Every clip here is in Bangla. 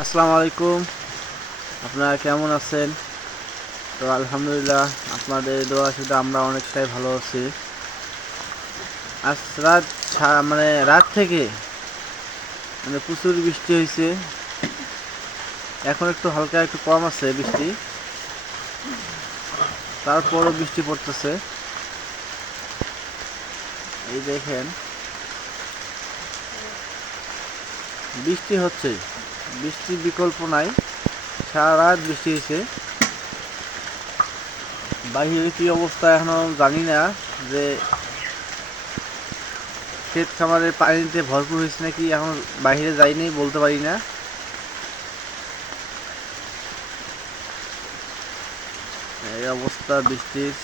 আসসালামু আলাইকুম। আপনারা কেমন আছেন? তো আলহামদুলিল্লাহ আপনাদের দোয়া শুধু আমরা অনেকটাই ভালো আছি। আজ রাত মানে রাত থেকে মানে প্রচুর বৃষ্টি হয়েছে। এখন একটু হালকা একটু কম আছে বৃষ্টি। তারপরও বৃষ্টি পড়তেছে। এই দেখেন বৃষ্টি হচ্ছে। বৃষ্টির বিকল্প নাই। সারা বৃষ্টি হয়েছে। বাহিরে কি অবস্থা এখনও জানি না যে ক্ষেত খামারের পানিতে ভরপুর হয়েছে নাকি এখন বাইরে যাইনি বলতে পারি না। এই অবস্থা বৃষ্টির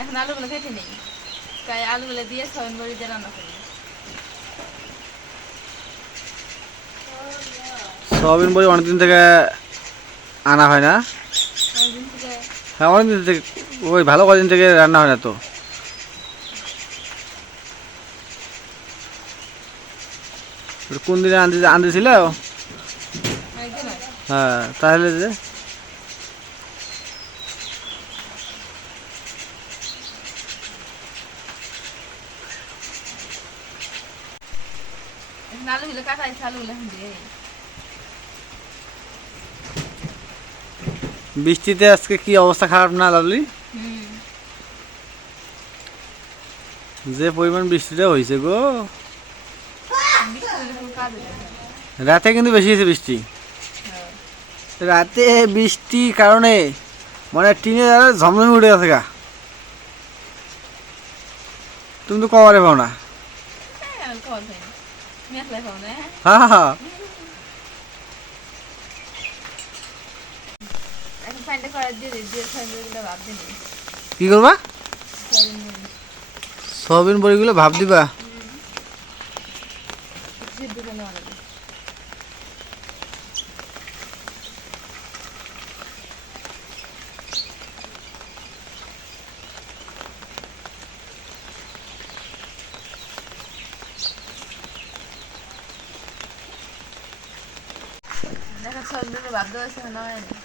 এখন আলুগুলো কেটে নেই তাই আলুগুলো দিয়ে সয়ন বড়ি দিয়ে রান্না করি সোয়াবিন বড়ি অনেকদিন থেকে আনা হয় না। হ্যাঁ অনেকদিন থেকে ওই ভালো কদিন থেকে রান্না হয় না তো। কোন দিনে আনতে আনতেছিল? হ্যাঁ তাহলে যে বৃষ্টিতে আজকে কি অবস্থা খারাপ না লাভলি যে পরিমাণ বৃষ্টিটা হয়েছে গো। বৃষ্টি। রাতে কিন্তু বেশি হয়েছে বৃষ্টি। হ্যাঁ। রাতে বৃষ্টির কারণে মানে টিনে দাঁড়া ঝমঝমে উঠে গেছে গা। তুমি তো কমারে পাও না। হ্যাঁ, হ্যাঁ? কি করবা সোয়াবিন বড়িগুলো ভাব দিবা সিদ্ধ করে নেওয়া লাগবে দেখো সয়ন বড়ি ভাব দেওয়া আছে না হয়নি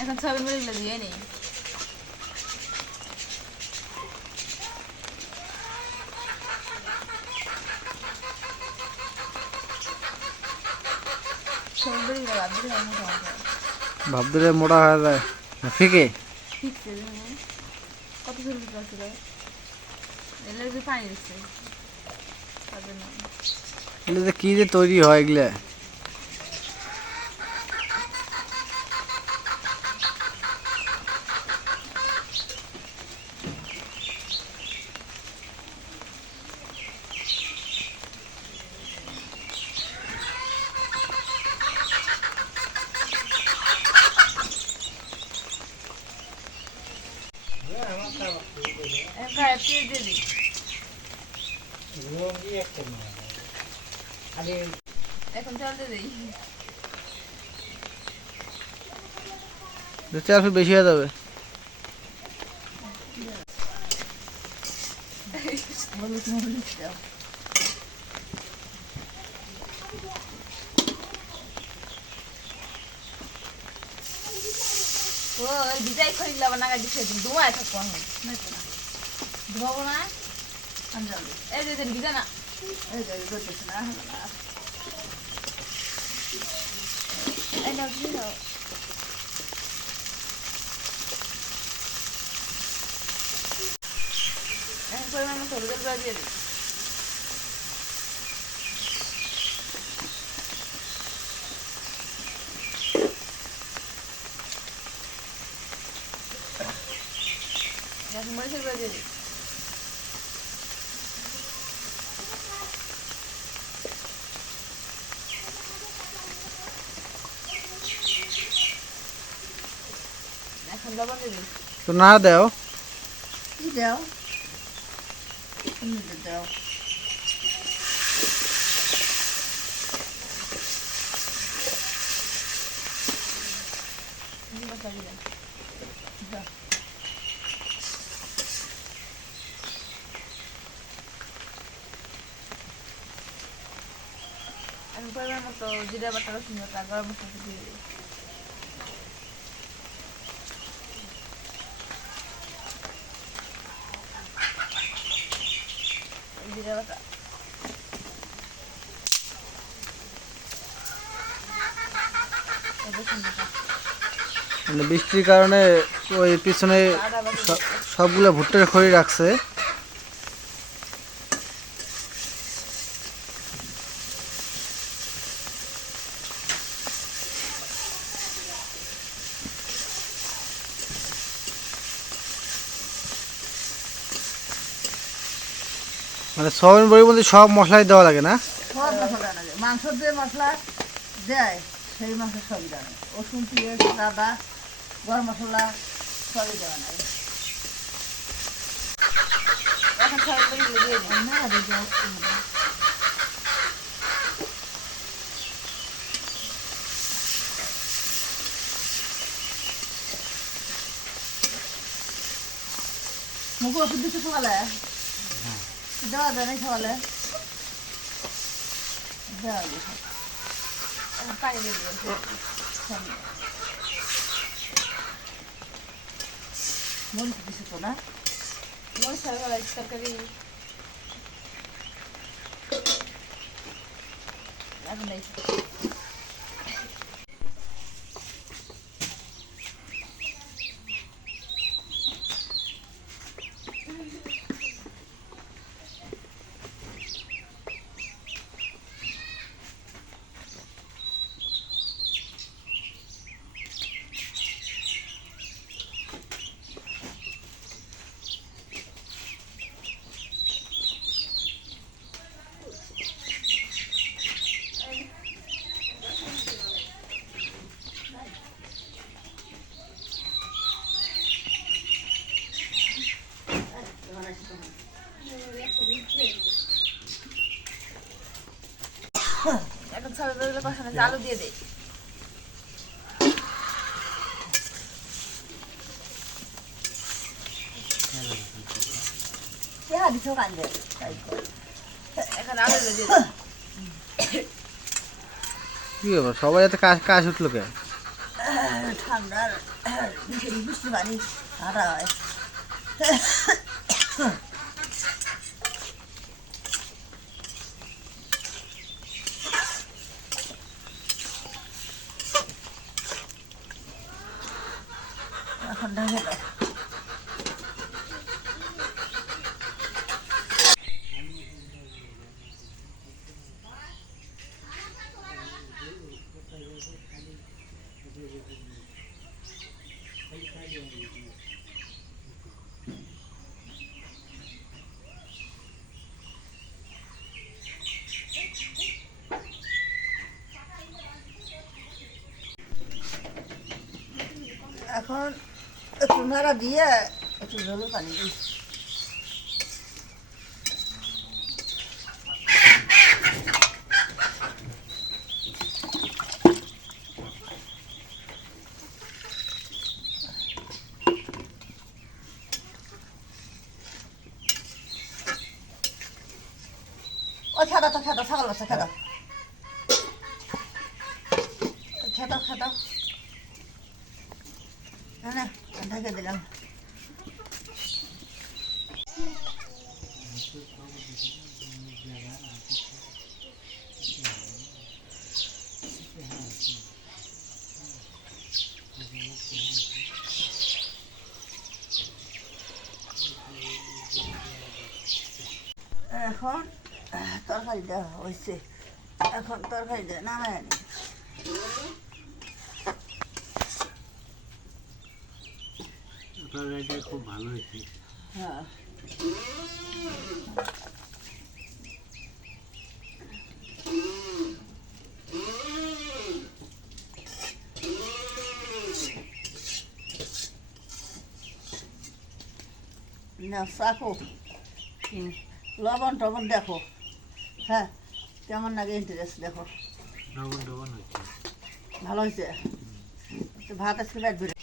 এখন সয়াবিন বড়িগুলো দিয়ে নিই সয়াবিন বড়িগুলো ভাব দিলে হয় মোটা হয়ে যায়। ফিকে কত ঝোল দিতে পারছিল এলে পানি দিচ্ছে তার জন্য। এগুলো যে কি যে তৈরি হয় এগুলা এখন গায়ে পেয়ে দিয়ে দিই বেশি হয়ে যাবে ও ভিজাই খড়ি লাবা নাগা দিচ্ছে ধোঁয়ায় থাকব ধোয়াবো না। এই যে ভিজা না এই যে ধরতেছে না পরিমাণ মতো হলুদের গুঁড়া দিয়ে দিই মরিচের গুঁড়া দিয়ে দিই তো না দাও। কি দাও? দাও। আমি পরিমাণ মতো জিরা বাটা রসুন বাটা গরম মশলা দিয়ে জিরা বাটা মানে বৃষ্টির কারণে ওই পিছনে সব- সবগুলো ভুট্টার খড়ি রাখছে। সয়াবিন বড়ির মধ্যে সব মশলাই দেওয়া লাগে না? সব মশলা মাংস যে মশলা দেয়, সেই মশলা সবই গরম মশলা মুখ ওষুধ দিতে সকালে? দেওয়া যায় না সকালে দেওয়া যায়। পানি মন দিছে তো না? মশলা গলা তরকারি। আর এই এখন সবাই বেগুলো কষানো আছে, আলু দিয়ে দেই কে হাদিস কান্দে এখন আলু দিয়ে কি ব্যাপার? সবাই এত কাজ কাজ উঠল কে ঠান্ডার বৃষ্টি পানি ঠান্ডা হয় এখন ঢাকে দাও এখন একটু নাড়া দিয়ে একটু জলের পানি দিই ও খেদা তো খেদা ছাগল বাচ্চা খেদা খেদা খেদা না না ঢাকে দিলাম এখন আহ, তরকারি দেওয়া হয়েছে এখন আনি খুব ভালো হয়েছে। হ্যাঁ। না চাকো হুম, লবণ টবণ দেখো। হ্যাঁ। কেমন লাগে ইন্টারেস্ট দেখো লবণ টবণ হচ্ছে ভালো হয়েছে তো ভাত আজকে ব্যাট বেড়ে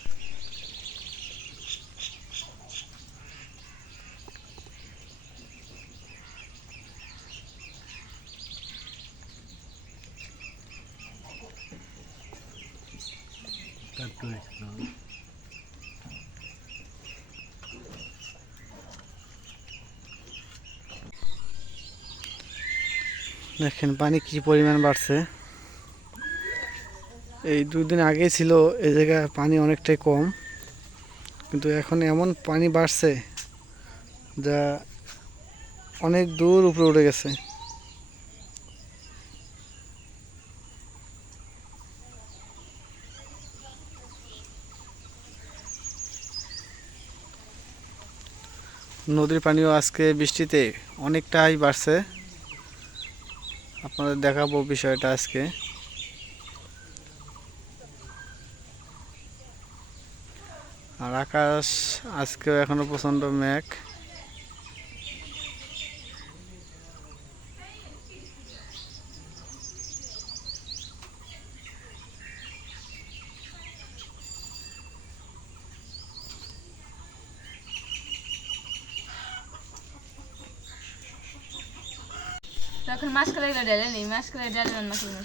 তারপরে দেখেন, পানি কি পরিমাণ বাড়ছে। এই দুদিন আগে ছিল এই জায়গায় পানি অনেকটাই কম। কিন্তু এখন এমন পানি বাড়ছে যা অনেক দূর উপরে উঠে গেছে। নদীর পানিও আজকে বৃষ্টিতে অনেকটাই বাড়ছে। আপনাদের দেখাবো বিষয়টা আজকে। আর আকাশ আজকেও এখনও প্রচণ্ড মেঘ। তখন মাছ কালাই ডালে নেই মাছ কালাই ডালে রান্না করে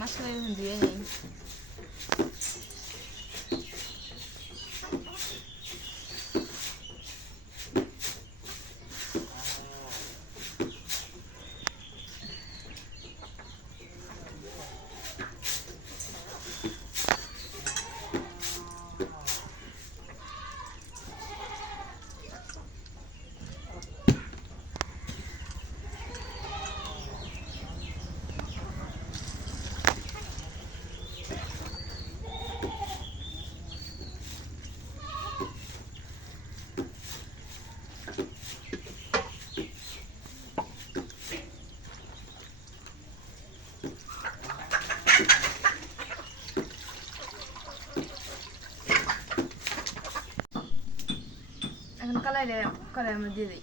কালাই এখন ধুয়ে নেই এখন কালাই কালাই আমরা দিয়ে দিই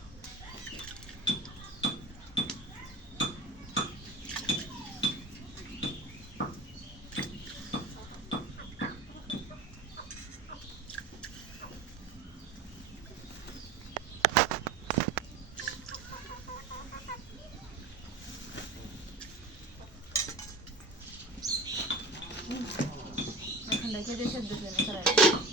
এখন দেখে দিয়ে সেদ্ধ করে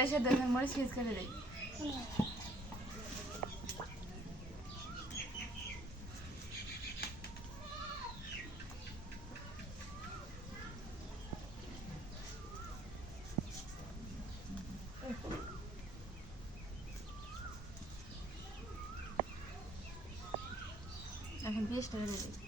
নিই কালাই এখন কালাইটা সেদ্ধ এখন মরিচ খেয়ে করে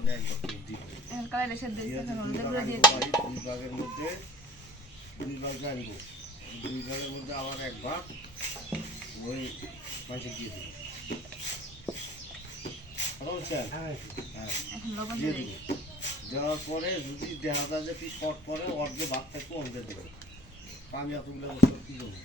এখন কালাইটা সেদ্ধ হলুদের গুঁড়ো দিয়ে দুই ভাগের মধ্যে দুই ভাগ আনব দুই ভাগের মধ্যে আবার এক ভাগ ওই মাসে দিয়ে দেবো। কথা বলছেন হ্যাঁ দিয়ে দেবো। দেওয়ার পরে যদি দেখা যায় যে পিস শর্ট পরে অর্ধে ভাগ থাকবে অর্ধে দেবো। আমি এতগুলো কী নব্বই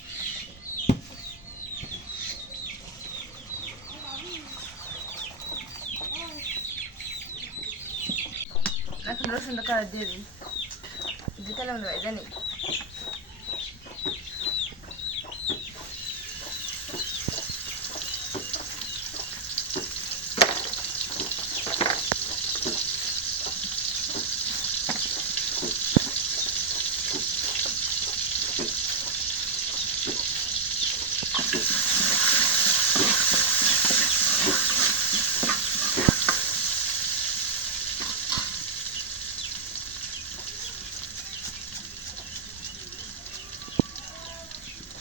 দিই দিয়ে তেলের মধ্যে ভাই জানি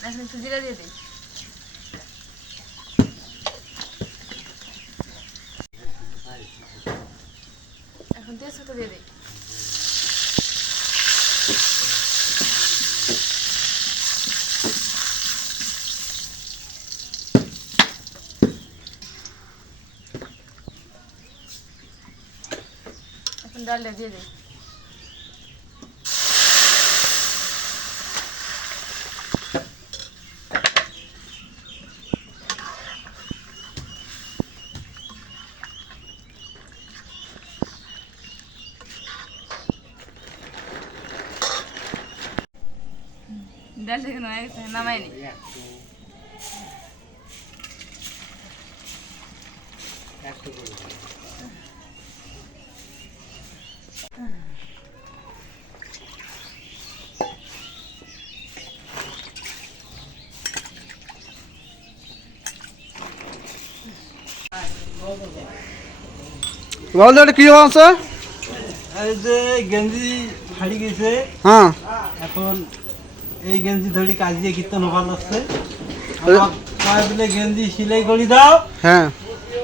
এখন একটু জিরা দিয়ে দিই। এখন তেজপাতা দিয়ে দিই। এখন ডালটা দিয়ে দিই। এখন হয়ে গেছে। বল কি আছে এই যে গেঞ্জি হারিয়ে গেছে। হ্যাঁ। এখন এই গেঞ্জি ধরে কাজ দিয়ে কীর্তন হবার লাগছে। আমার কয় বলে গেঞ্জি সিলাই করে দাও হ্যাঁ।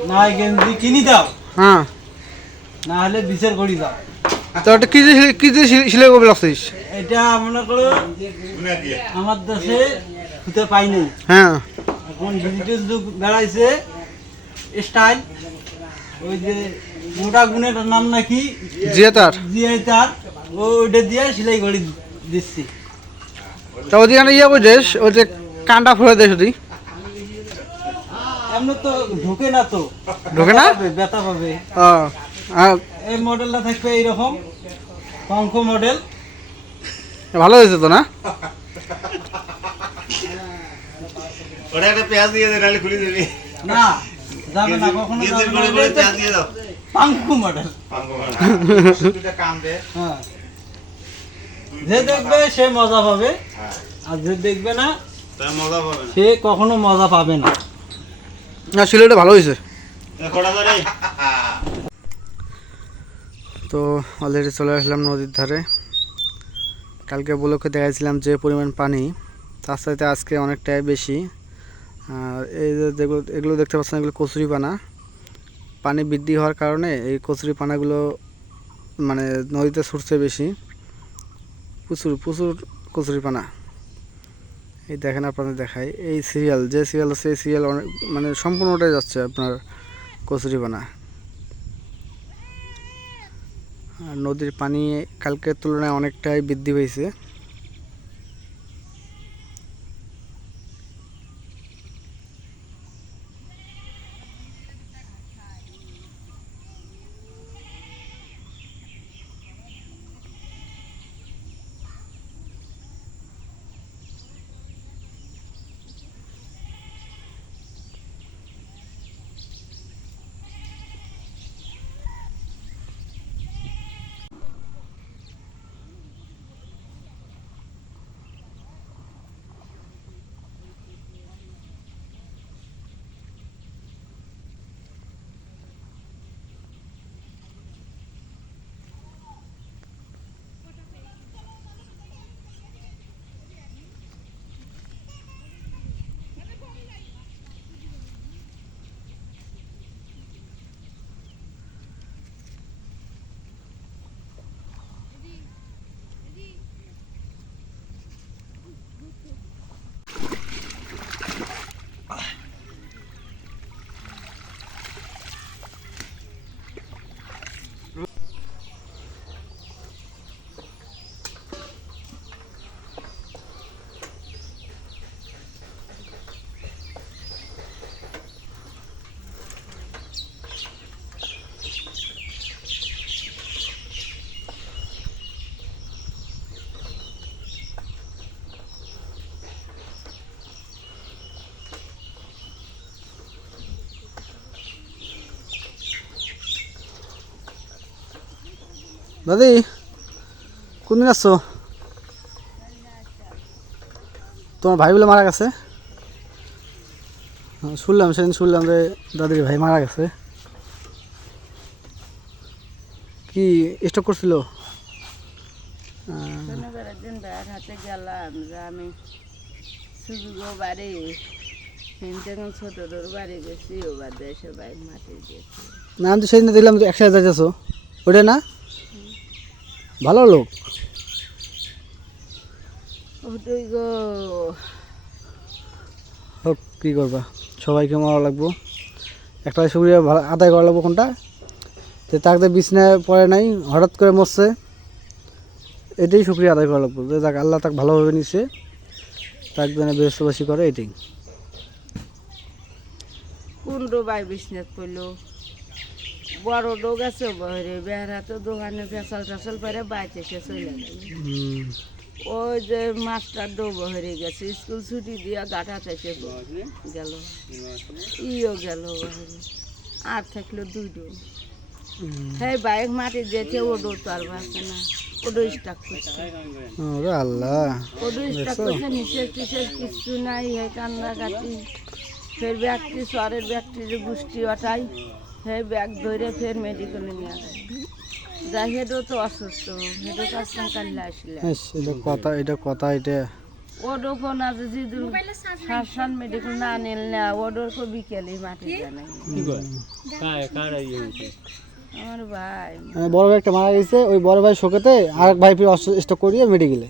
না হয় গেঞ্জি কিনি দাও হ্যাঁ। না হলে বিচার করি দাও। তো এটা কি কি সিলাই করবে লাগছিস? এটা মনে করো আমার দেশে হতে পাই নাই। হ্যাঁ। এখন ডিজিটাল যুগ বেড়াইছে স্টাইল। ওই যে মোটা গুণের নাম নাকি? জিয়ে তার দিয়ে তার ও ওইটা দিয়ে সিলাই করে দিচ্ছি। তা ওদিকে ইয়ে বুঝিস ওই যে কানটা ফুলে দেয় যদি এমনি তো ঢোকে না তো। ঢোকে না? ব্যথা পাবে, এই মডেলটা থাকবে এইরকম মডেল। ভালো হয়েছে তো না? ওটা একটা পেঁয়াজ দিয়ে দে নাহলে খুলে দিবি। না যাবে না কখনো যাবে না। পেঁয়াজ দিয়ে দাও। পাঙ্কু মডেল। কাম দে। হ্যাঁ। যে দেখবে সে মজা পাবে। হ্যাঁ আর যে দেখবে না মজা পাবে সে কখনো মজা পাবে না। না সিলাইটা ভালো হয়েছে। তো অলরেডি চলে আসলাম নদীর ধারে। কালকে বলোকে দেখাইছিলাম যে পরিমাণ পানি তার সাথে আজকে অনেকটাই বেশি। আর এই যে যেগুলো এগুলো দেখতে পাচ্ছেন এগুলো কচুরি পানা। পানি বৃদ্ধি হওয়ার কারণে এই কচুরি পানাগুলো মানে নদীতে ছুটছে বেশি। প্রচুর প্রচুর কচুরিপানা এই দেখেন আপনাদের দেখাই, এই সিরিয়াল যে সিরিয়াল আছে এই সিরিয়াল অনেক মানে সম্পূর্ণটাই যাচ্ছে আপনার কচুরিপানা আর নদীর পানি কালকের তুলনায় অনেকটাই বৃদ্ধি পেয়েছে দাদি কোনদিন আসছো তোমার ভাই বলে মারা গেছে? শুনলাম সেদিন শুনলাম যে দাদির ভাই মারা গেছে। কি স্টক করছিল? একদিন ভাইয়ের হাতে গেলাম যে আমি সুযোগও বাড়ি। বাড়ি গেছি ও বাদে এসে বাইক মাটি দিয়েছি না আমি তো সেদিন দেখলাম একসাথে যাইতেছো ওটা না? ভালো লোক? হোক কী করবা? সবাইকে মারা লাগবো। একটা সুবিধা আদায় করা লাগবো কোনটা? তো তাকে বিছনায় পড়ে নাই হঠাৎ করে মরছে এটাই শুক্রিয়া আদায় করা লাগবো। যে যাক আল্লাহ তাকে ভালোভাবে নিছে তাক যেন ব্যস্তবাসী করে এটাই। কোন বাই বিছনাত পড়ল? বড় ডোগ আছে বহরে বেহারা তো দোকানে ফেসাল টেসাল পরে বাইতে সে চলে গেল ওই যে মাস্টার ডো বহরে গেছে স্কুল ছুটি দিয়া গাটা থেকে গেল। ইও গেল আর থাকল দুই ডো হুম। হ্যাঁ বাইক মাটি যেতে ওডো তো আর বাঁচে না। ওডো স্টাক করছে। ওরে আল্লাহ। ওডো স্টাক করছে টিষেধ কিছু নাই হে কান্না কাটি ফের ব্যক্তি সরের ব্যক্তির গোষ্ঠী ওঠাই হে ব্যাগ ধরে ফের মেডিকেলে নিয়ে আসে। যা হেডও তো অসুস্থ। হেডও কাল্লা আসলে। এটা কথা এটা কথা এটা মেডিকেল না নিল না বিকেলে জানাই। আমার ভাই। বড় ভাই একটা মারা গেছে ওই বড় ভাই শোকেতে আর এক ভাই ফির অসুস্থ করিয়ে মেডিকেলে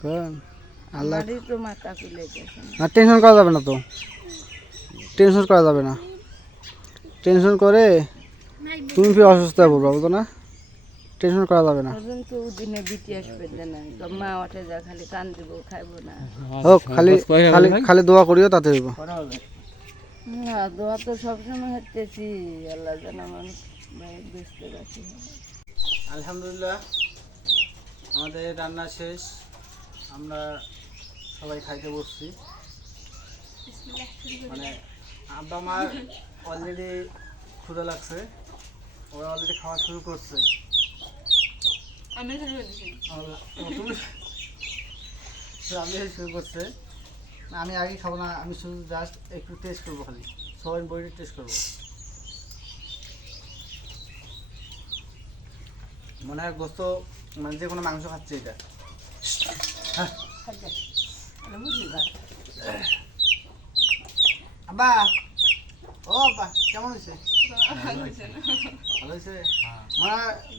কারণ আল্লাহ আমারই তো মাথা খুলে গেছে। আর টেনশন করা যাবে না তো। টেনশন করা যাবে না। টেনশন করে তুমি ফির অসুস্থ হয়ে পড়বে বুঝো না? টেনশন করা যাবে না। ওজন দিনে বিটি আসবে না ওঠে যা খালি কান দিব খাইবো না। হোক খালি খালি খালি দোয়া করিও তাতে হইব। না দোয়া তো সবসময় হতেছি আল্লাহ যেন মানুষ বুঝতে পারছি আলহামদুলিল্লাহ আমাদের রান্না শেষ। আমরা সবাই খাইতে বসছি। মানে আব্বা মার অলরেডি ক্ষুদা লাগছে। ওরা অলরেডি খাওয়া শুরু করছে। আমি শুরু আমরা- আমি শুরু করছে। আমি আগে খাব না আমি শুধু জাস্ট একটু টেস্ট করব খালি। সবাই বইটি টেস্ট করব। মনে হয় গোস্ত মানে যে কোনো মাংস খাচ্ছে এটা। হ্যাঁ। আব্বা ও আব্বা কেমন হয়েছে? ভালো হয়েছে? মানে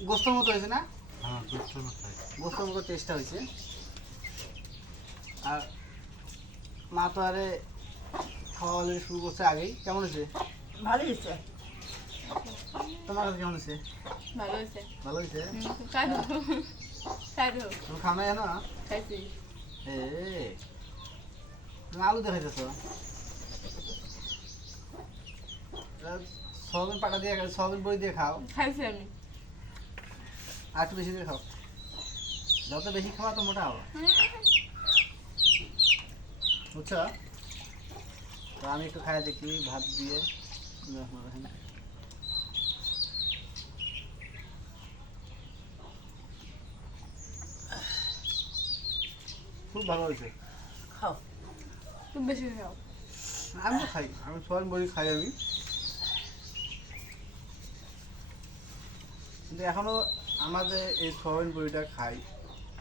গোস্ত মতো হয়েছে না? গোস্তের মতো টেস্টটা হয়েছে। আর মা তো আরে খাওয়া অলরেডি শুরু করছে আগেই। কেমন হয়েছে? ভালো হয়েছে। তোমার কাছে কেমন হয়েছে? ভালো হয়েছে। ভালো হয়েছে? তুমি খাও না জানো খাইছি। এ আলু দেখাইতেছ সয়াবিন পাটা দিয়ে সয়াবিন বড়ি দিয়ে খাও। খাইছি আমি। আর একটু বেশি দিয়ে খাও। যত বেশি খাওয়া তো মোটা হবে। বুঝছ? তো আমি একটু খাই দেখি ভাত দিয়ে। খুব ভালো হয়েছে। খাও। তুমি বেশি খাও। আমি তো খাই আমি সয়াবিন বড়ি খাই আমি। কিন্তু এখনও আমাদের এই সয়াবিন বড়িটা খাই,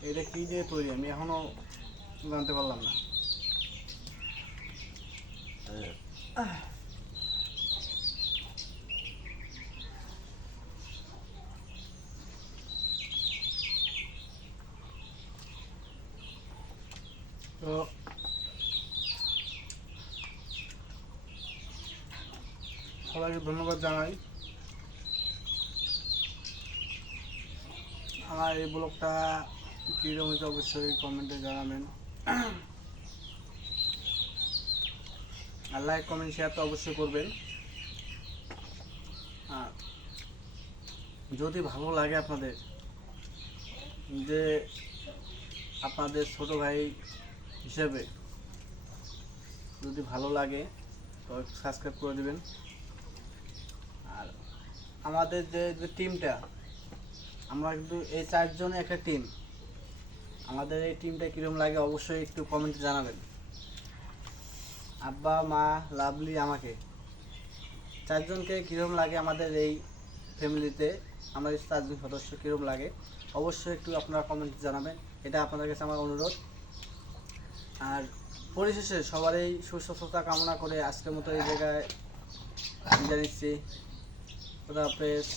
এটা কি দিয়ে তৈরি আমি এখনও জানতে পারলাম না। তো সবাইকে ধন্যবাদ জানাই। আমার এই ব্লগটা কীরকম হয়েছে অবশ্যই কমেন্টে জানাবেন। আর লাইক কমেন্ট শেয়ার তো অবশ্যই করবেন। আর যদি ভালো লাগে আপনাদের, যে আপনাদের ছোট ভাই হিসেবে যদি ভালো লাগে, তো সাবস্ক্রাইব করে দেবেন। আর আমাদের যে যে টিমটা আমরা কিন্তু এই চারজনে একটা টিম আমাদের এই টিমটা কীরকম লাগে অবশ্যই একটু কমেন্টে জানাবেন। আব্বা, মা, লাভলি, আমাকে। চারজনকে কীরকম লাগে আমাদের এই ফ্যামিলিতে? আমাদের চারজন সদস্য কীরকম লাগে? অবশ্যই একটু আপনারা কমেন্টে জানাবেন। এটা আপনাদের কাছে আমার অনুরোধ। আর পরিশেষে সবারই সুস্বাস্থ্যতা কামনা করে আজকের মতো এই জায়গায় নিচ্ছি। খুদা হাফেজ।